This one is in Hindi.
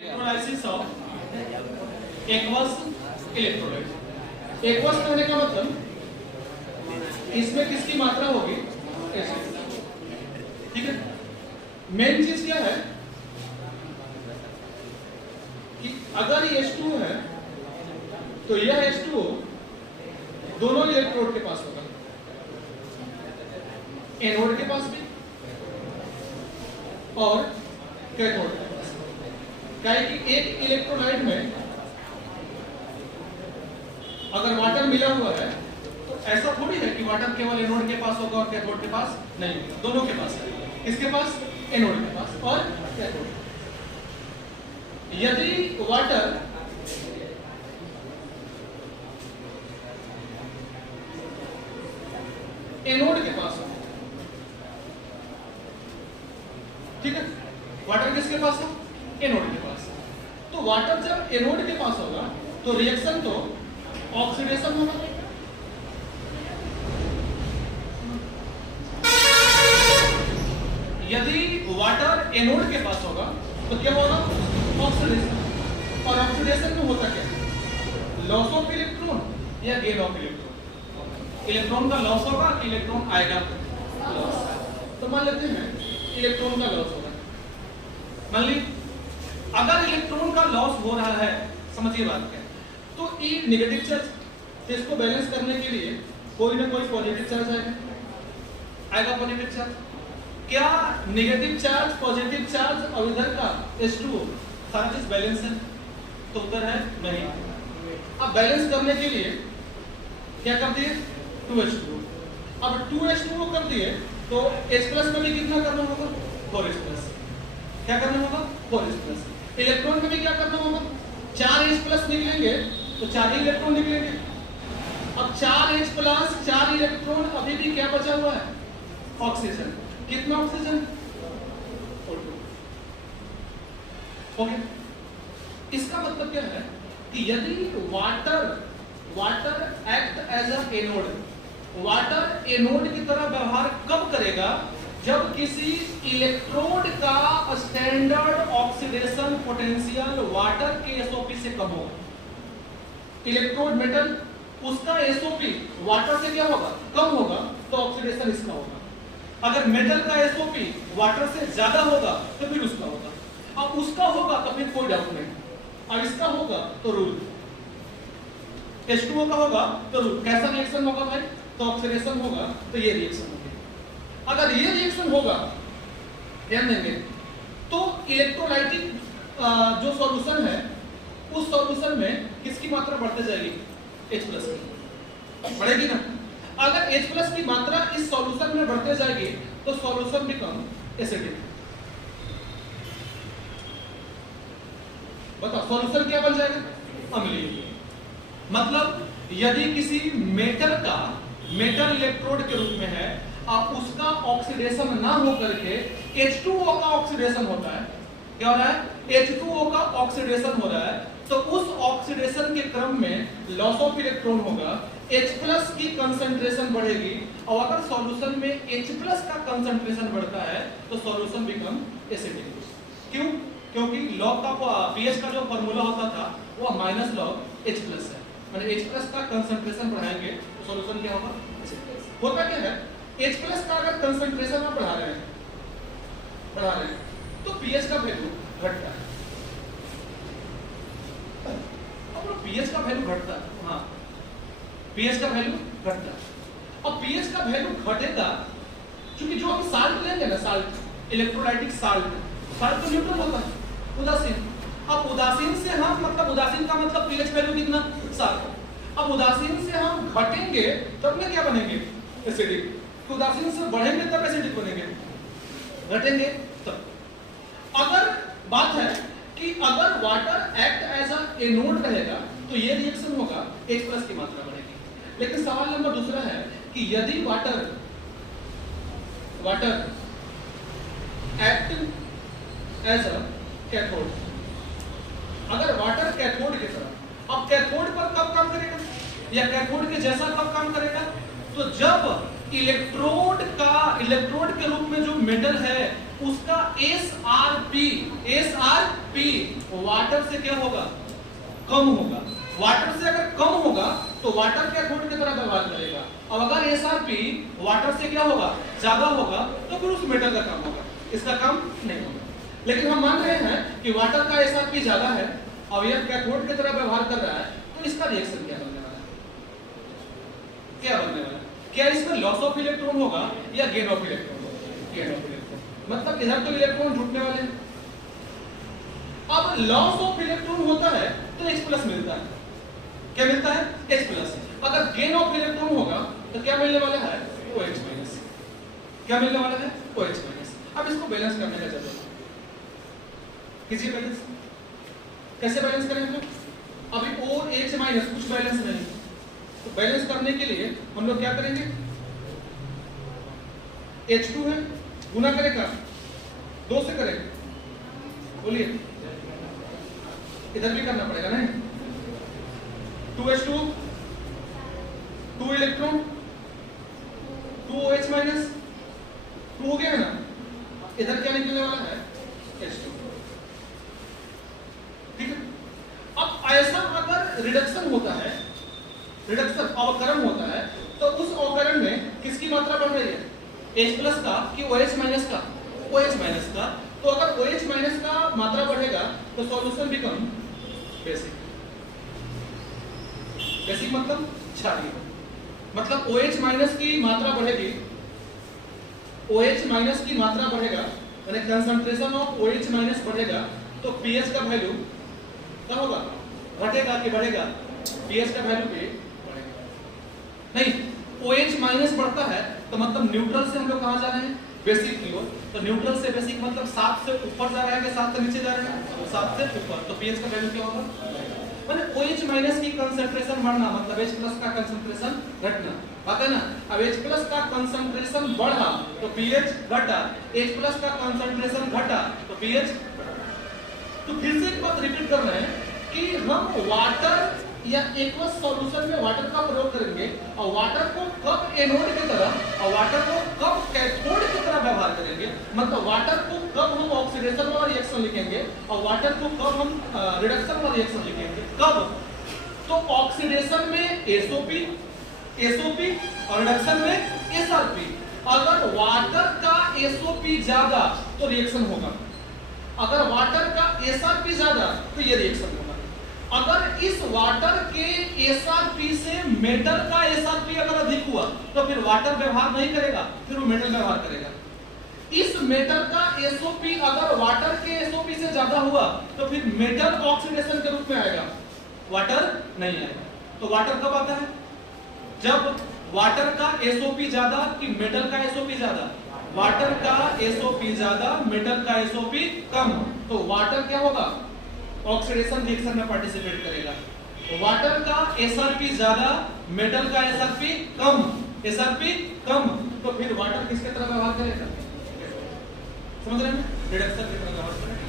Electrolysis of aqueous electrolyte. Aqueous कहने का मतलब इसमें किसकी मात्रा होगी? एसिड। ठीक है। मेन चीज क्या है कि अगर ये H2O है तो यह H2O दोनों इलेक्ट्रोड के पास होगा, एनोड के पास भी और कैथोड के पास। क्या है कि एक इलेक्ट्रोलाइट में अगर वाटर मिला हुआ है तो ऐसा थोड़ी है कि वाटर केवल एनोड के पास होगा और कैथोड के पास नहीं होगा, दोनों के पास है। किसके पास? एनोड के पास और कैथोड। यदि वाटर एनोड के पास हो, ठीक है, वाटर किसके पास हो? एनोड के पास। तो वाटर जब एनोड के पास होगा तो रिएक्शन तो ऑक्सीडेशन होगा। यदि वाटर एनोड के पास होगा तो क्या होगा? ऑक्सीडेशन। और ऑक्सीडेशन में होता क्या है? लॉस ऑफ इलेक्ट्रॉन या गेन ऑफ इलेक्ट्रॉन? इलेक्ट्रॉन का लॉस होगा कि इलेक्ट्रॉन आएगा? लॉस। तो मान लेते हैं इलेक्ट्रॉन का लॉस होगा। मान ली अगर इलेक्ट्रॉन का लॉस हो रहा है, समझिए बात क्या, तो ई नेगेटिव चार्ज, तो इसको बैलेंस करने के लिए कोई ना कोई पॉजिटिव चार्ज आएगा पॉजिटिव चार्ज। क्या नेगेटिव चार्ज, पॉजिटिव चार्ज और इधर का H2O सारा चीज बैलेंस है? तो उत्तर है नहीं। अब बैलेंस करने के लिए क्या कर दिए? 2H2O। अब 2H2O कर दिए तो H प्लस में भी कितना करना होगा? 4H plus. क्या करना होगा? 4H plus. इलेक्ट्रॉन में भी क्या करना होगा? 4H प्लस निकलेंगे तो 4 ही इलेक्ट्रॉन निकलेंगे। अब 4H प्लस 4 इलेक्ट्रॉन, अभी भी क्या बचा हुआ है? ऑक्सीजन। कितना ऑक्सीजन? 2। ओके। इसका मतलब क्या है कि यदि water act as a anode, water anode की तरह व्यवहार कब करेगा? जब किसी इलेक्ट्रोड का स्टैंडर्ड ऑक्सीडेशन पोटेंशियल वाटर के एसओपी से कम होगा। इलेक्ट्रोड मेटल, उसका एसओपी वाटर से क्या होगा? कम होगा, तो ऑक्सीडेशन इसका होगा। अगर मेटल का एसओपी वाटर से ज्यादा होगा तो फिर उसका होगा। अब उसका होगा तो फिर कोई डाउट नहीं, और इसका होगा तो रूल। H2O का होगा तो रूल। कैसा रिएक्शन होगा भाई? तो ऑक्सीडेशन होगा, तो ये रिएक्शन होगी। अगर ये रिएक्शन होगा, ध्यान देंगे, तो इलेक्ट्रोलाइटिक जो सॉल्यूशन है उस सॉल्यूशन में किसकी मात्रा बढ़ते जाएगी? H प्लस की बढ़ेगी ना। अगर H प्लस की मात्रा इस सॉल्यूशन में बढ़ते जाएगी तो सॉल्यूशन बिकम एसिडिक। बताओ सॉल्यूशन क्या बन जाएगा? अम्लीय। मतलब यदि किसी मेटल इलेक्ट्रोड के रूप में है और उसका ऑक्सीडेशन ना हो करके H2O का ऑक्सीडेशन होता है, क्या हो रहा है? H2O का ऑक्सीडेशन हो रहा है, तो उस ऑक्सीडेशन के क्रम में लॉस ऑफ इलेक्ट्रॉन होगा, H प्लस की कंसंट्रेशन बढ़ेगी, और अगर सॉल्यूशन में H प्लस का कंसंट्रेशन बढ़ता है तो सॉल्यूशन बिकम एसिडिक। क्यों? क्योंकि लॉग का पीएच का जो फार्मूला होता था वो माइनस लॉग H प्लस है, माने H प्लस का कंसंट्रेशन बढ़ाएंगे तो सॉल्यूशन क्या होगा? होता क्या है? H प्लस का अगर कंसंट्रेशन आप बढ़ा रहे हैं तो पीएच का वैल्यू घटता है। अब पीएच का वैल्यू घटता है, हाँ, पीएच का वैल्यू घटता है। अब पीएच का वैल्यू घटेगा क्योंकि जो हम साल्ट लेंगे ना, साल्ट, इलेक्ट्रोलाइटिक साल्ट तो न्यूट्रल होता है, उदासीन। अब उदासीन से हम, मतलब उदासीन का मतलब पीएच वैल्यू कितना? 7। अब उदासीन से हम घटेंगे तब में क्या बनेंगे? एसिडिक। तो उदासीन से बढ़ेंगे तब एसिडिक बनेंगे, घटेंगे तब। अगर बात है कि अगर water act as a anode रहेगा तो ये रिएक्शन होगा, H प्लस की मात्रा बढ़ेगी। लेकिन सवाल नंबर दूसरा है कि यदि water act as a cathode, अगर वाटर कैथोड की तरह, अब कैथोड पर कब काम करेगा या कैथोड के जैसा कब काम करेगा? तो जब इलेक्ट्रोड के रूप में जो मेटल है उसका एसआरपी वाटर से क्या होगा, कम होगा। वाटर से अगर कम होगा तो वाटर कैथोड की तरह व्यवहार करेगा, और अगर एसआरपी वाटर से क्या होगा, ज्यादा होगा, तो फिर उस मेटल का काम होगा, इसका काम नहीं होगा। लेकिन हम मान रहे हैं कि वाटर का एसआरपी ज्यादा है और यह कैथोड की तरह व्यवहार कर रहा है, तो इसका रिएक्शन क्या बनने वाला है, क्या बनने वाला है? क्या इसमें लॉस ऑफ इलेक्ट्रॉन होगा या गेन ऑफ इलेक्ट्रॉन होगा? गेन ऑफ इलेक्ट्रॉन, मतलब इधर तो इलेक्ट्रॉन जुटने वाले हैं। अब लॉस ऑफ इलेक्ट्रॉन होता है तो H+ मिलता है, क्या मिलता है, H+। अगर गेन ऑफ इलेक्ट्रॉन होगा तो क्या मिलने वाला है, OH-। क्या मिलने वाला है, OH-। अब इसको बैलेंस करने का जरूरत है, कीजिए बैलेंस। कैसे बैलेंस करेंगे? अभी OH- कुछ बैलेंस नहीं, तो बैलेंस करने के लिए हम लोग क्या करेंगे, H2 है, गुना करेगा 2 से करेंगे, बोलिए, इधर भी करना पड़ेगा नहीं, 2H2 2 इलेक्ट्रॉन 2 OH-, 2 हो गया है ना, इधर क्या निकलने वाला है, H2। ठीक है। अब ऐसा अगर रिडक्शन होता है, रिडक्शन अवकरण होता है, तो उस अवकरण में किसकी मात्रा बढ़ रही है, H+ का कि OH- का, OH- का। तो अगर OH- का मात्रा बढ़ेगा तो सॉल्यूशन बिकम बेसिक। बेसिक मतलब क्षारीय, मतलब OH- की मात्रा बढ़ेगी, OH- की मात्रा बढ़ेगा, यानी कंसंट्रेशन ऑफ OH- बढ़ेगा, तो pH का वैल्यू क्या होगा, घटेगा कि बढ़ेगा, pH का वैल्यू भी बढ़ेगा। नहीं, OH- बढ़ता है तो मतलब न्यूट्रल से हम लोग कहां जा रहे हैं, बेसिक की ओर। तो न्यूट्रल से बेसिक मतलब 7 से ऊपर जा रहा है कि 7 से नीचे जा रहा है, 7 से ऊपर, तो pH का वैल्यू क्या होगा, माने OH- की कंसंट्रेशन बढ़ना मतलब H+ का कंसंट्रेशन घटना, बात है ना। अब H+ का कंसंट्रेशन बढ़ा तो pH घटा, H+ का कंसंट्रेशन घटा तो pH बढ़ा। तो फिर से एक बात रिपीट कर रहे हैं कि हम वाटर या एक्वस सॉल्यूशन में वाटर का प्रयोग करेंगे, और वाटर को कब एनोड की तरह और वाटर को कब कैथोड की तरह व्यवहार करेंगे, मतलब वाटर को कब हम ऑक्सीडेशन वाला रिएक्शन लिखेंगे और वाटर को कब हम रिडक्शन वाला रिएक्शन लिखेंगे, कब, तो ऑक्सीडेशन में SOP और रिडक्शन में SRP। अगर वाटर का SOP ज्यादा तो रिएक्शन होगा, अगर वाटर का SRP ज्यादा तो ये रिएक्शन होगा। अगर इस वाटर के SRP से मेटल का SRP अगर अधिक हुआ तो फिर वाटर व्यवहार नहीं करेगा, फिर वो मेटल व्यवहार करेगा। इस मेटल का SOP अगर वाटर के SOP से ज्यादा हुआ तो फिर मेटल ऑक्सीडेशन के रूप में आएगा, वाटर नहीं आएगा। तो वाटर कब आता है, जब वाटर का SOP ज्यादा कि मेटल का SOP ज्यादा, वाटर का SOP ज्यादा, मेटल का SOP कम, तो वाटर क्या होगा, ऑक्सीडेशन रिएक्शन में पार्टिसिपेट करेगा। वाटर का SRP ज्यादा, मेटल का SRP कम, तो फिर वाटर किसके तरह व्यवहार करेगा, समझ रहे हैं, रिडक्शन की तरह व्यवहार करेगा।